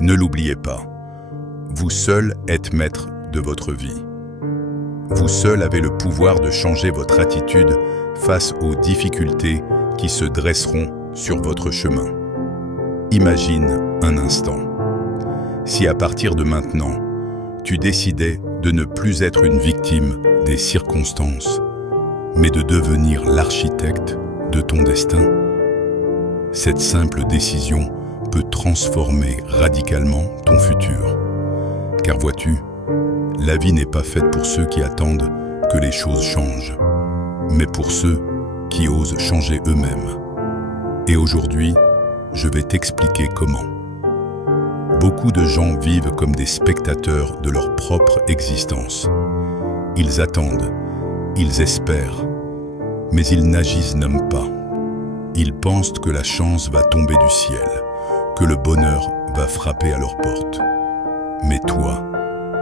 Ne l'oubliez pas, vous seul êtes maître de votre vie. Vous seul avez le pouvoir de changer votre attitude face aux difficultés qui se dresseront sur votre chemin. Imagine un instant. Si à partir de maintenant, tu décidais de ne plus être une victime des circonstances, mais de devenir l'architecte de ton destin, cette simple décision peut transformer radicalement ton futur. Car vois-tu, la vie n'est pas faite pour ceux qui attendent que les choses changent, mais pour ceux qui osent changer eux-mêmes. Et aujourd'hui, je vais t'expliquer comment. Beaucoup de gens vivent comme des spectateurs de leur propre existence. Ils attendent, ils espèrent, mais ils n'agissent même pas. Ils pensent que la chance va tomber du ciel, que le bonheur va frapper à leur porte. Mais toi,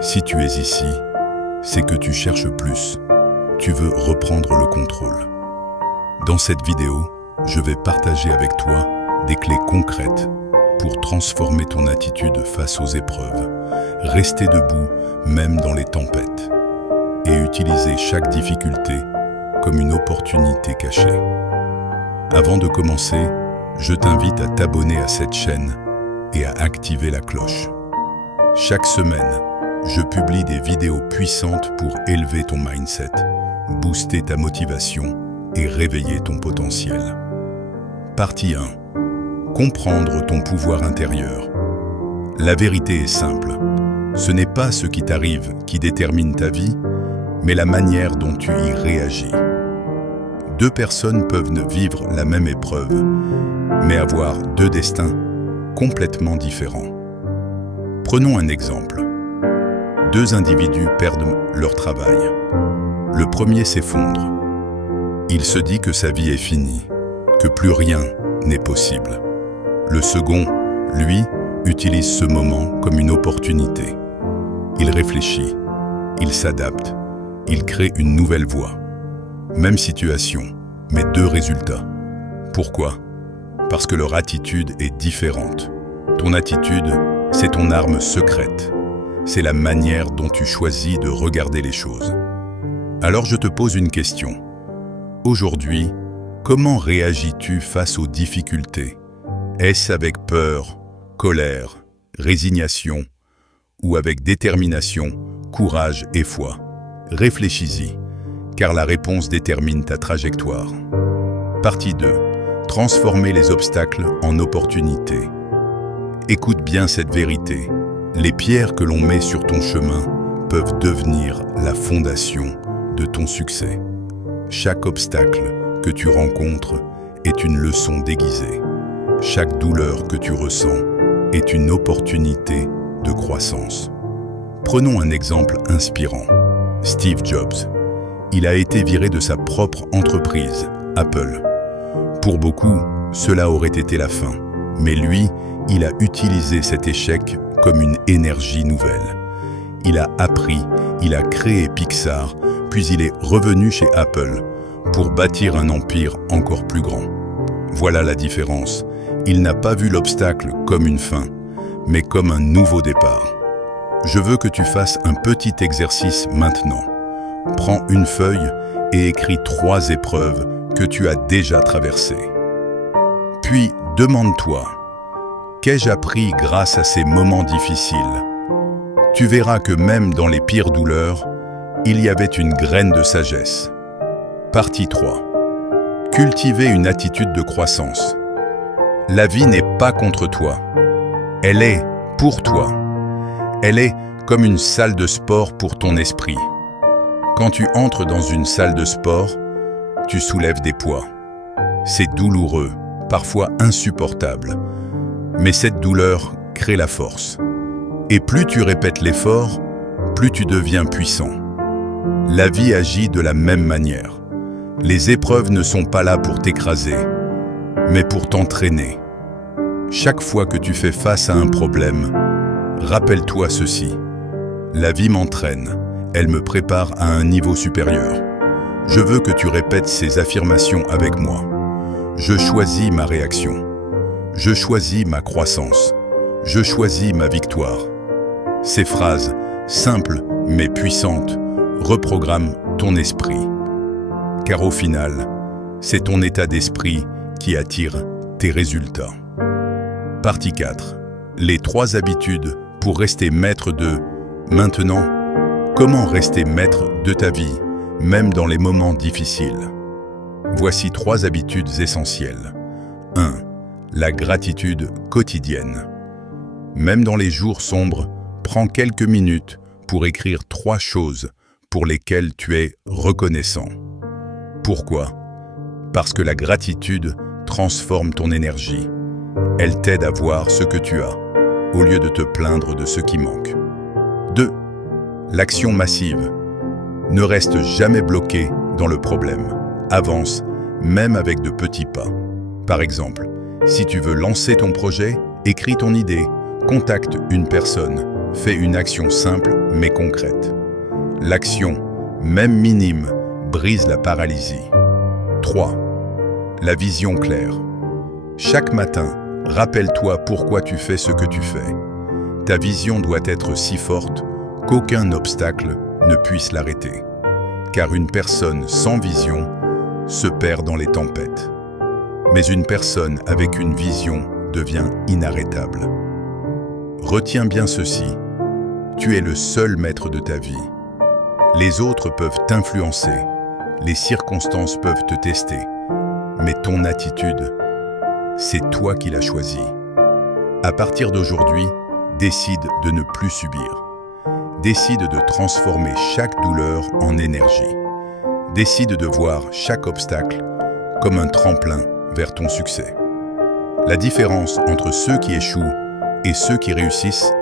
si tu es ici, c'est que tu cherches plus. Tu veux reprendre le contrôle. Dans cette vidéo, je vais partager avec toi des clés concrètes pour transformer ton attitude face aux épreuves, rester debout même dans les tempêtes et utiliser chaque difficulté comme une opportunité cachée. Avant de commencer, je t'invite à t'abonner à cette chaîne et à activer la cloche. Chaque semaine, je publie des vidéos puissantes pour élever ton mindset, booster ta motivation et réveiller ton potentiel. Partie 1. Comprendre ton pouvoir intérieur. La vérité est simple. Ce n'est pas ce qui t'arrive qui détermine ta vie, mais la manière dont tu y réagis. Deux personnes peuvent vivre la même épreuve, mais avoir deux destins complètement différents. Prenons un exemple. Deux individus perdent leur travail. Le premier s'effondre. Il se dit que sa vie est finie, que plus rien n'est possible. Le second, lui, utilise ce moment comme une opportunité. Il réfléchit, il s'adapte, il crée une nouvelle voie. Même situation, mais deux résultats. Pourquoi ? Parce que leur attitude est différente. Ton attitude, c'est ton arme secrète. C'est la manière dont tu choisis de regarder les choses. Alors je te pose une question. Aujourd'hui, comment réagis-tu face aux difficultés ? Est-ce avec peur, colère, résignation ou avec détermination, courage et foi ? Réfléchis-y, car la réponse détermine ta trajectoire. Partie 2. Transformer les obstacles en opportunités. Écoute bien cette vérité. Les pierres que l'on met sur ton chemin peuvent devenir la fondation de ton succès. Chaque obstacle que tu rencontres est une leçon déguisée. Chaque douleur que tu ressens est une opportunité de croissance. Prenons un exemple inspirant. Steve Jobs. Il a été viré de sa propre entreprise, Apple. Pour beaucoup, cela aurait été la fin. Mais lui, il a utilisé cet échec comme une énergie nouvelle. Il a appris, il a créé Pixar, puis il est revenu chez Apple pour bâtir un empire encore plus grand. Voilà la différence. Il n'a pas vu l'obstacle comme une fin, mais comme un nouveau départ. Je veux que tu fasses un petit exercice maintenant. Prends une feuille et écris 3 épreuves que tu as déjà traversées. Puis demande-toi, qu'ai-je appris grâce à ces moments difficiles ? Tu verras que même dans les pires douleurs, il y avait une graine de sagesse. Partie 3. Cultiver une attitude de croissance. La vie n'est pas contre toi. Elle est pour toi. Elle est comme une salle de sport pour ton esprit. Quand tu entres dans une salle de sport, tu soulèves des poids. C'est douloureux, parfois insupportable. Mais cette douleur crée la force. Et plus tu répètes l'effort, plus tu deviens puissant. La vie agit de la même manière. Les épreuves ne sont pas là pour t'écraser, mais pour t'entraîner. Chaque fois que tu fais face à un problème, rappelle-toi ceci. La vie m'entraîne, elle me prépare à un niveau supérieur. Je veux que tu répètes ces affirmations avec moi. Je choisis ma réaction. Je choisis ma croissance. Je choisis ma victoire. Ces phrases, simples mais puissantes, reprogramment ton esprit. Car au final, c'est ton état d'esprit qui attire tes résultats. Partie 4. Les 3 habitudes pour rester maître de... Maintenant, comment rester maître de ta vie, même dans les moments difficiles? Voici 3 habitudes essentielles. 1. La gratitude quotidienne. Même dans les jours sombres, prends quelques minutes pour écrire 3 choses pour lesquelles tu es reconnaissant. Pourquoi? Parce que la gratitude transforme ton énergie. Elle t'aide à voir ce que tu as, au lieu de te plaindre de ce qui manque. 2. L'action massive. Ne reste jamais bloqué dans le problème. Avance, même avec de petits pas. Par exemple, si tu veux lancer ton projet, écris ton idée, contacte une personne, fais une action simple mais concrète. L'action, même minime, brise la paralysie. 3. La vision claire. Chaque matin, rappelle-toi pourquoi tu fais ce que tu fais. Ta vision doit être si forte qu'aucun obstacle ne puisse l'arrêter. Car une personne sans vision se perd dans les tempêtes. Mais une personne avec une vision devient inarrêtable. Retiens bien ceci, tu es le seul maître de ta vie. Les autres peuvent t'influencer, les circonstances peuvent te tester, mais ton attitude, c'est toi qui l'as choisie. À partir d'aujourd'hui, décide de ne plus subir. Décide de transformer chaque douleur en énergie. Décide de voir chaque obstacle comme un tremplin vers ton succès. La différence entre ceux qui échouent et ceux qui réussissent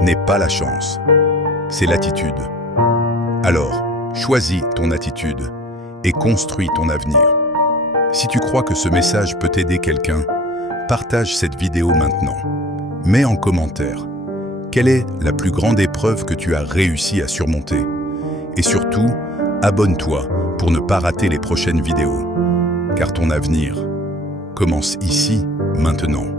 n'est pas la chance, c'est l'attitude. Alors, choisis ton attitude et construis ton avenir. Si tu crois que ce message peut aider quelqu'un, partage cette vidéo maintenant. Mets en commentaire quelle est la plus grande épreuve que tu as réussi à surmonter. Et surtout, abonne-toi pour ne pas rater les prochaines vidéos, car ton avenir commence ici, maintenant.